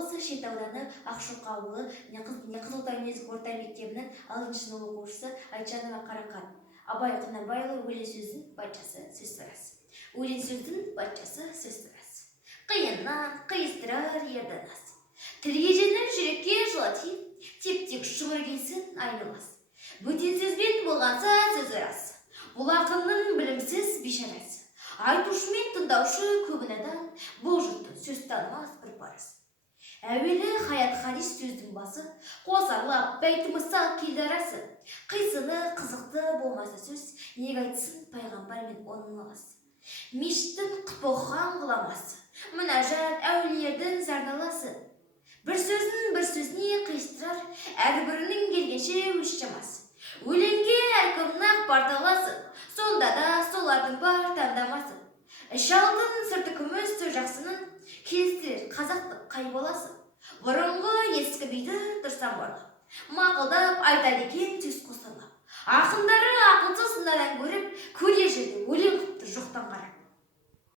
облысы Шет ауданы Ақшоқы ауылы Қызылтай мезгіл орта мектебінің 6 сынып оқушысы Айтжанова Қарақан. Абай Құнанбайұлы өлең сөздің патшасы сөз сұрас. Өлең сөздің патшасы сөз сұрас. Қиыннан қиыстырар ерді нас. Тілге женіп жүрекке жылы тиіп, теп-тек шұмыр келсін айнымас. Бөтен сөзбен болғанса сөз рас. Бұл ақынның білімсіз бейшарасы. Айтушы мен тыңдаушы көбінадан бұл жұрттың сөз танымас бір парыз. Әуелі хаят хадис сөздің басы, қосарлап бәйті мысал келді арасы. Қисыны қызықты болмаса сөз, неге айтсын пайғамбар мен оның ағасы. Мешіттің құтбоқан ғұламасы, мұнажат әулиелердің зарналасы. Бір сөзін бір сөзіне қиыстырар, әрбірінің келгенше өш шамасы. Өлеңге әркімнің ақ бар таласы, сонда да солардың бар таңдамасы. Іш алдын сырты күміс сөз жақсының, келістірер қазақтың қай боласы. Бұрынғы ескі биді тұрсам барлап, мақылдап айтады екен сөз қосарлап. Ақындары ақылсыз надан көріп, көре жерде өлең қыпты жоқтан қарап.